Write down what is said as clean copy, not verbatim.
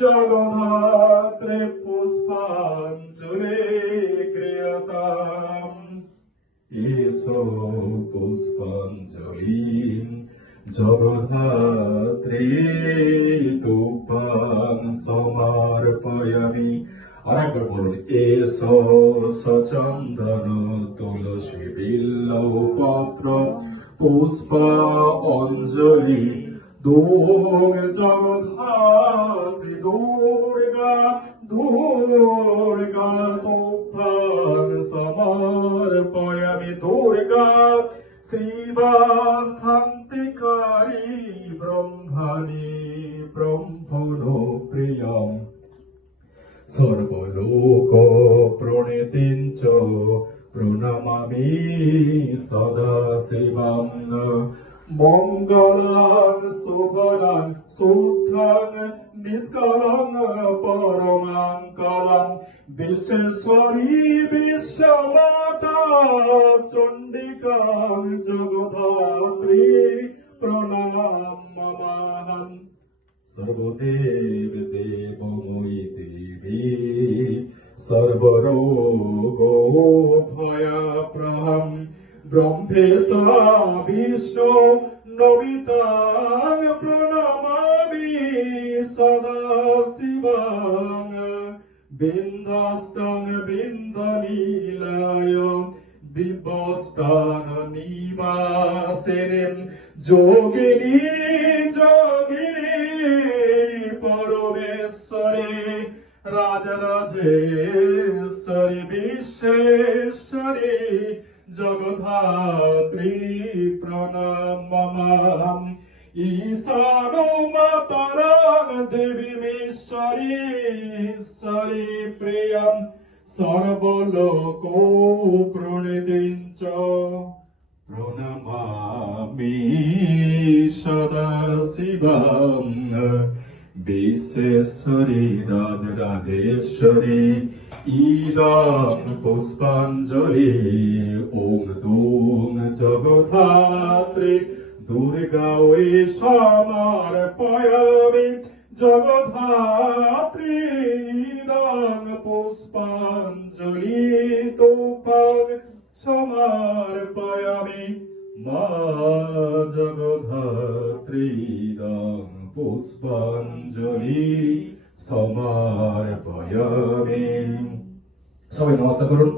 জগধাত্রে পুষ্পাঞ্জলি ক্রিয়তাম। এসো পুষ্পাঞ্জলি জগধাত্রী তুভ্যাং সমর্পয়ামি। আর একবার বলুন, এসো সচন্দন তুলসী বিল্লব পত্র পুষ্প অঞ্জলি দুর্গ জগধাত্রী দুর্গা দুর্গা তুভ্যাং সমর্পয়ামি। দুর্গা শিবা শান্তিকারী ব্রহ্মণি ব্রহ্মণো প্রিয়ম সর্বলোক প্রণীতিঞ্চ প্রণমামি সদা শিবং। মঙ্গলাং শুভলাং শুদ্ধাং নিষ্কলং পরমাঙ্কলং বিশ্বেশ্বরী বিশ্বমাতা চণ্ডিকাং জগধাত্রী প্রণমাম্যহং। সর্বদেব দেবময়ী দেবী সর্বরোগো ভয়াপ্রহম ব্রহ্মেশা বিষ্ণু নমিতাং প্রণমামি সদা শিবাং। বিন্দাষ্টং বিন্দনীলায় দিব্যষ্টাং নিবাসিনীম যোগিনী যোগিনী পরমেশ্বরে রাজরাজেশ্বরী বিশ্বেশ্বরী জগধাত্রী প্রণমাম্যহং। ঈশানো মাতরং দেবীমীশ্বরী ঈশ্বরী প্রিয়ম সর্বলোকো প্রণীতিঞ্চ প্রণমামি সদা শিবং। বিশ্বেশ্বরী রাজরাজেশ্বরী ইদং পুষ্পাঞ্জলি ওম দুং জগধাত্রী দুর্গা ওই সমর্পয়ামি। জগধাত্রী ইদং পুষ্পাঞ্জলি তুভ্যাং সমর্পয়ামি। মা জগধাত্রী ইদং পুষ্পাঞ্জলি সমর্পয়ামি। সবাই নমস্কার করুন।